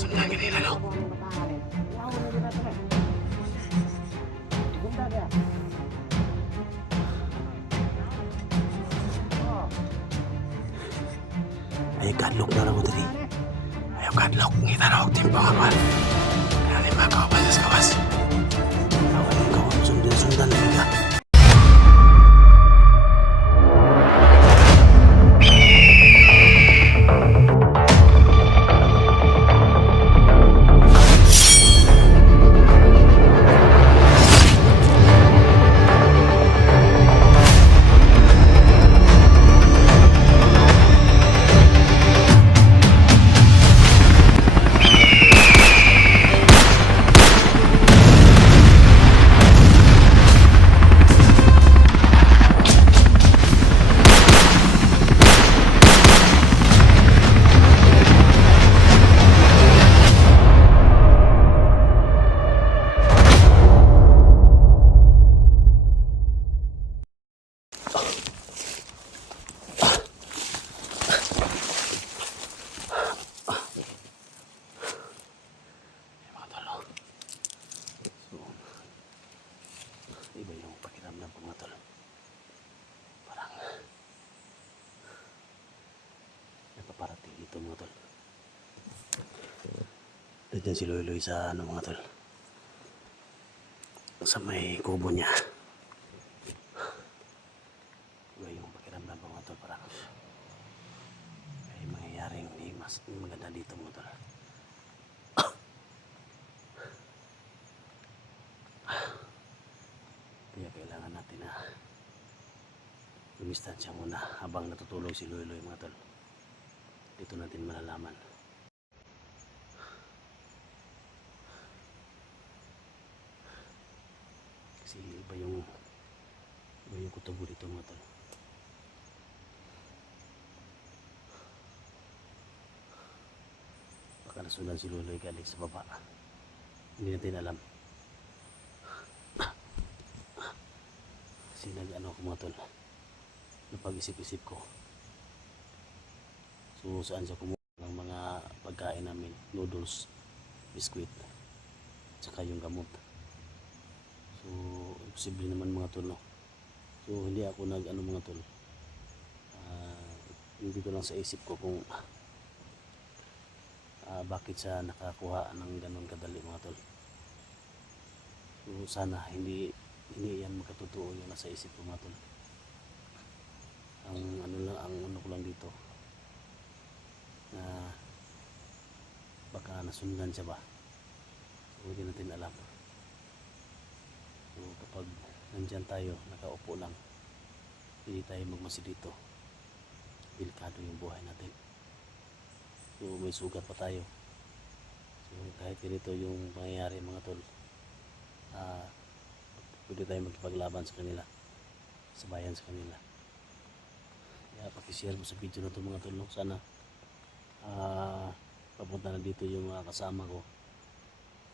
Sundan ka nila, no? Ay, kadlok na lang mo dali. Ayaw kadlok. Ngita na huwag timpo ka man. Kaya di makawapas sa kawas. Awan ikaw, sundan lang ka. Iba yung pakiramdam ko mga tol. Parang napaparating dito mga tol. Nandiyan si Loy sa ano mga tol. Sa may kubo niya. Iba yung pakiramdam ko mga tol. Parang may mangyayaring mas maganda dito mga tol. Kaya kailangan natin na lumistansya muna habang natutulog si Loy mga tol. Dito natin malalaman. Kasi iba yung kutubo dito mga tol. Baka nasundan si Loy galing sa baba. Hindi natin alam. Kasi nag-ano ko mga tol, napag-isip-isip ko. So saan siya kumuha ng mga pagkain namin, noodles, biskwit, tsaka yung gamot. So imposible naman mga tol, no? So hindi ako nag-ano mga tol, hindi ko lang sa isip ko kung bakit siya nakakuha ng ganun kadali mga tol. So sana hindi yan makatotoo yung nasa isip ko mga tol. Ang ano ko lang dito na baka nasundan siya ba, so hindi natin alam. So kapag nandyan tayo nakaupo lang, hindi tayo magmasid dito, delikado yung buhay natin. So may sugat pa tayo. So kahit ganito yung pangyayari mga tol, pwede tayo magpaglaban sa kanila, sabayan sa kanila. Kaya pakishare mo sa video na ito mga tol, no? Sana papunta na dito yung mga kasama ko.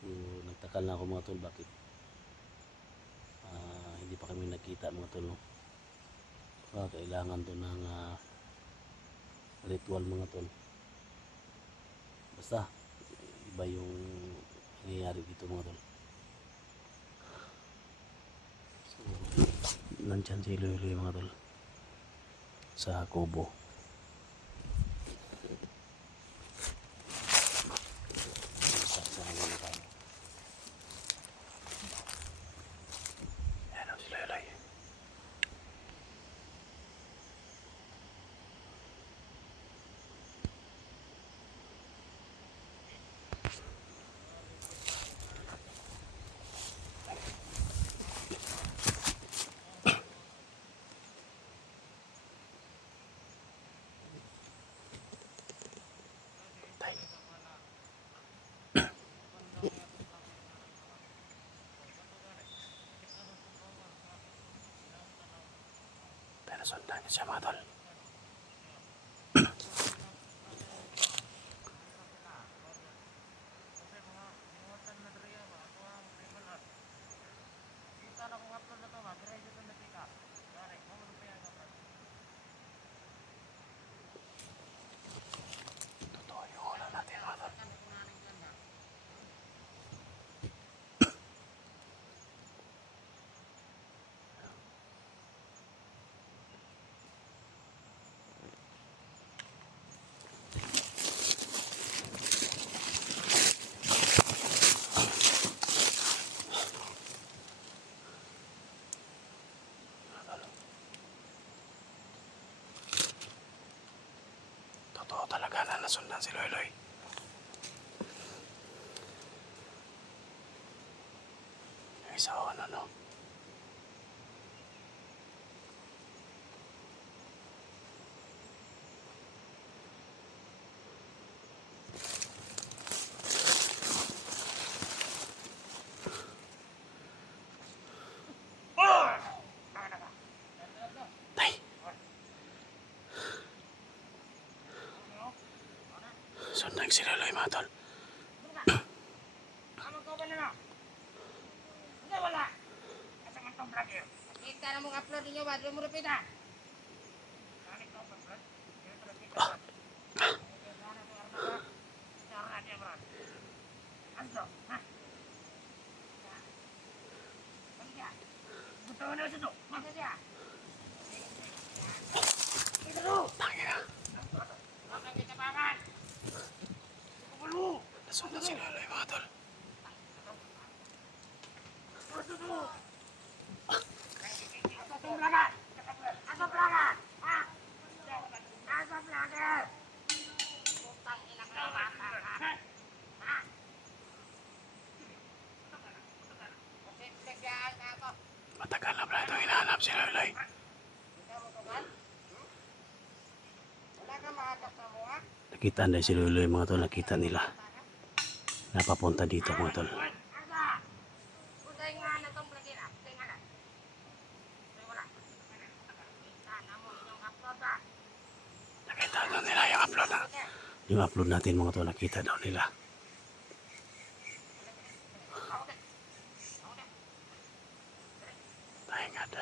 So, nagtakal na ako mga tol, bakit hindi pa kami nakita mga tol, no? Kailangan to ng ritual mga tol. Basta iba yung nangyayari dito mga tol. Nandyan si Loy mga tol sa kubo. Ayan si Loy. Pero sundan niya siya mga tol. Totoo yung ulam natin mga tol. na si Loy. Yung isa o ano. Tay. Sundan si Loy mga tol. Kita na mong upload ninyo ba? Doon mo repeat ha? Tangina. Nasundan si Loy mga tol. Matagal na pala itong hinahanap si Loy. Nakita na si Loy mga tol. Nakita nila. Napapunta dito mga tol. Nakita daw nila yung upload na. Yung upload natin mga tol. Nakita daw nila. Thank God.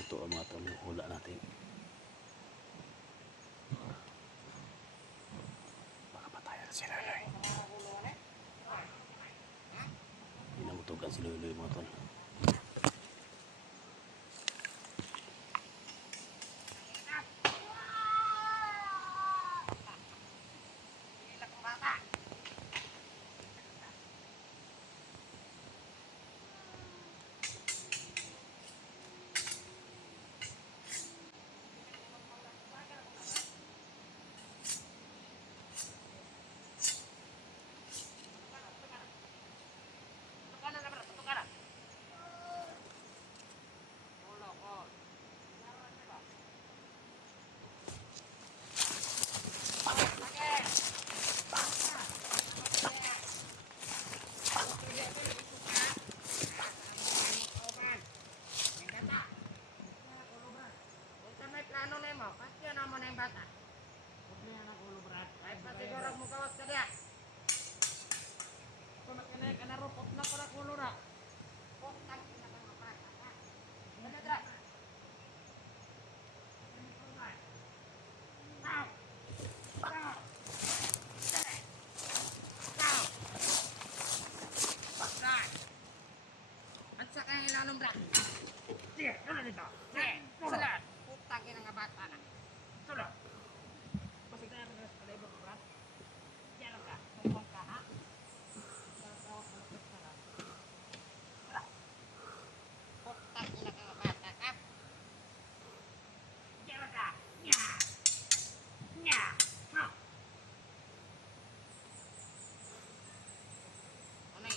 Totoo mga tol. Hula natin. Baka patayan si Loy. Pinamutugan si Loy mga tol.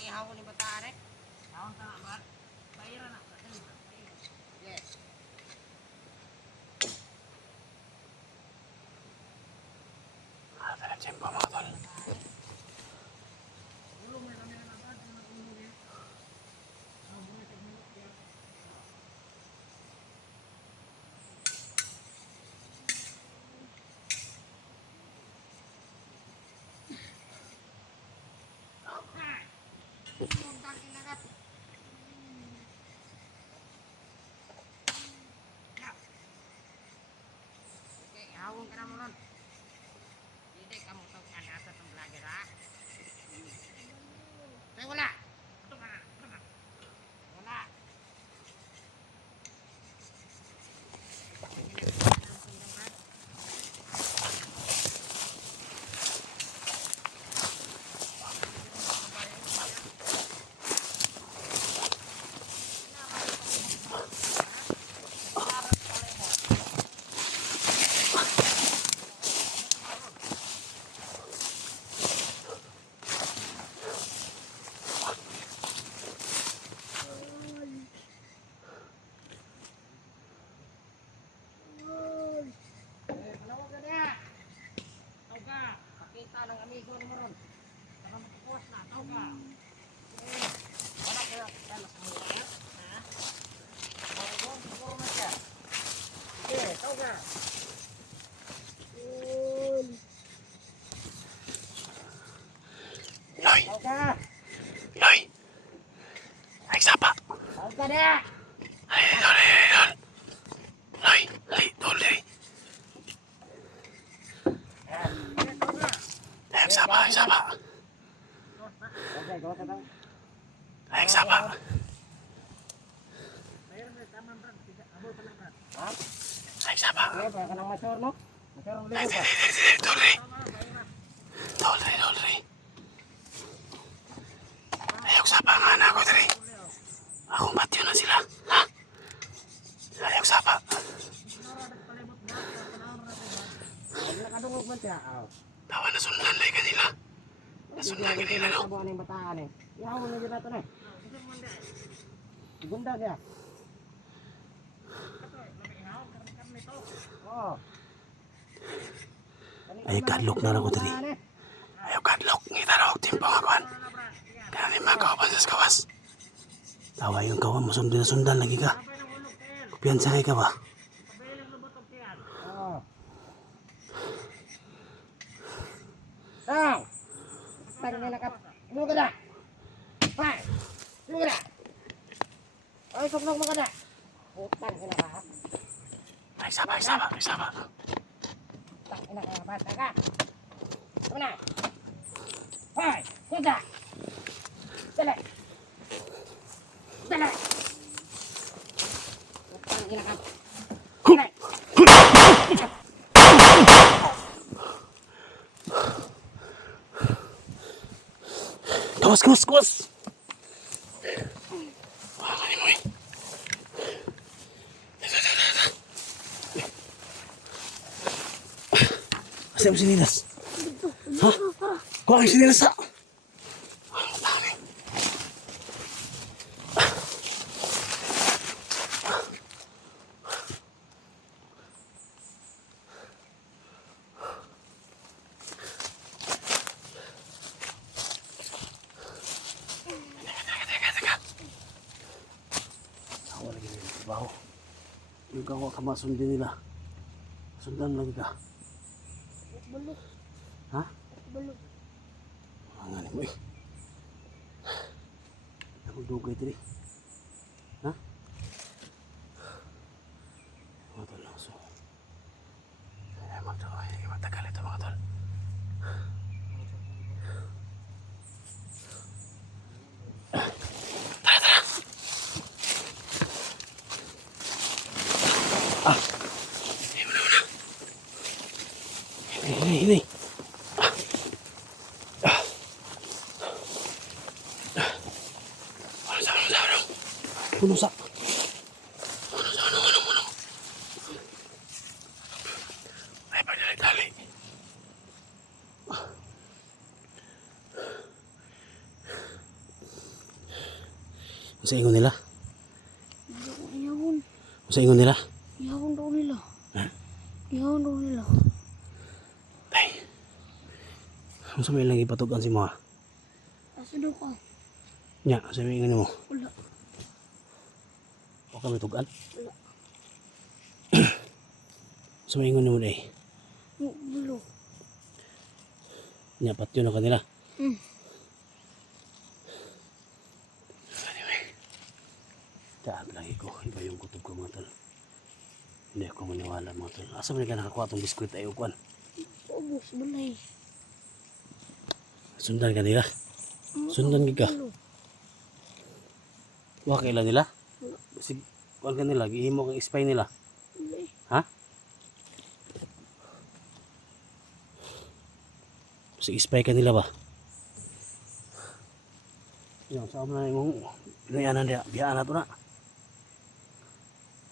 Ihawon ni bataan eh. Ihawon ta na ba? Bayaran na. Yes. Ada na tiyempo mga tol. Ihawon ka na mo ron. Hindi ka mo itong kanasa itong vlogger ha. Ay wala. Wala. ikaw mo ron. Para makakuwas na, tao ka. Wala kayo, talas mo yan. Ha? Marunong, siguro na siya. Sige, tao ka. Loy, Tao ka. Loy. Ay, sapa. Tao ka na. Ay, Loy, Loy. Loy, Loy, Loy. Ay, sapa, ay, sapa. Okay, gawa ka daw. Ay, sapa. Mayroon na tama, Brad. Abol pa lang, Brad. Ha? Ay, sapa. Kaya ba ka nang masyur, no? Masyur ang Ay, ligo ba? Loy. Tama, bayran. Loy, Loy. Ayaw sapa nga na ako, Dre. Akong batyo na sila. Ha? Ayaw sapa. Huwag na kadungog man siya. Tawa na sundan lay kanila. Nasundan kanila, no? Tabo ng bataan eh. Ihaw mo na dyan nato na. Gunda niya. Oo. Ay, kadlok na ako, Dre. Ayaw kadlok. Ngita na ako timpo nga kuhan. Kaya ni mga kawapan sa kawas. Tawa yung kawan mo sundan na sundan lagi ka. Kupiyansa kay ka ba? Oo. Tang! Tang nila ka. Ano ka na? Hai! Ano ka na? Ay, sumnog mo ka na. Putang ina ka. Ay, sapa, ay, sapa, ay, sapa. Tang ina ka. Basta ka. Ano na? Hai! Kuda! Dali! Dali! Putang ina ka. Dali! Kawas, kawas, kawas! Wala ka ni mo eh. Asa yung sinilas? Ha? Kuha ang sinilas ha? Ang dami. Teka. Ako lagi nila sa baho. Yung kawa ka masundin nila. Sundan lagi ka. Bulok. Ha? Bulok. Ang ano mo eh. Ako dugay diri. Ha? Mga tol lang so. Ay mga tol. Ay matagal ito mga tol. Tara. Ah. Muna. Ini. Puno sa. Puno. Ay, pagdali-dali. Sa ingon nila? Iyawon. Sa ingon nila? Iyawon daw nila. Ha? Iyawon daw nila. Tay. Ano sa may lang ipatugan si mo ha? Asa daw ka? Nya, sa may ingon mo. Wala. O kami tugan? Wala. Sa may ingon mo day. Bulok. Nya, patyo na kanila. Hmm. Anyway. Daan lagi ko. Iba yung kutob ko mga tol. Hindi ako maniwala mga tol. Asa mo ka nakakuha itong biskuit ay ukuan? Ubus, balay. Sundan ka nila? Sundan ka? Wala kailan nila? Sige, kuhan ka nila. Gihimo kang spy nila. Balay. Ha? Sige, spy ka nila ba? Yan, saan mo na yung pinayanan niya? Biyaan na ito na.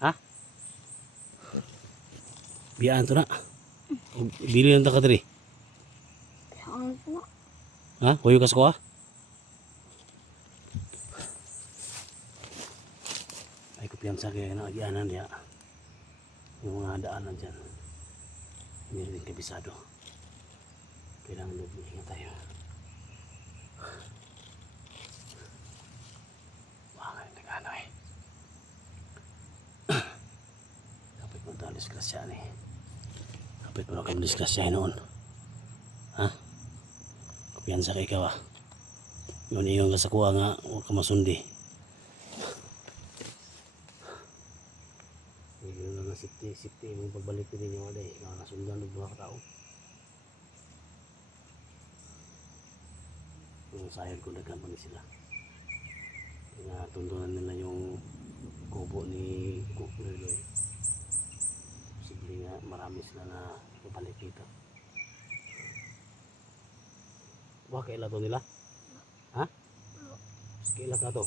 Ha? Biyaan ito na. Bili lang ta ka diri. Ang na. Ha? Kuyo ka sa kuha? Ay, kumpiyansa kaya na agianan niya. Yung mga daanan dyan. Hindi rin kabisado. Kailangan ingat tayo. Baka nagano eh. Kapit mo tayo disgrasya eh. Kapit mo na kami disgrasya noon. Ha? Kupiyansa ka ikaw ah. Yun yung kasakuha nga, huwag ka masundi. Yun na safety mong pagbalik ko din yung ada eh. Nga nasundan ng mga tao. Yung sayad ko nagkampani sila. Tuntunan nila yung kubo ni Kukuloy. Posible nga marami sila na pabalik dito. Wah, kailan to nila? Ha? Kailan ka to?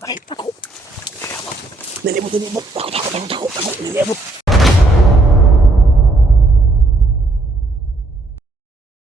Takot. Nilibot. Takot. Nilibot.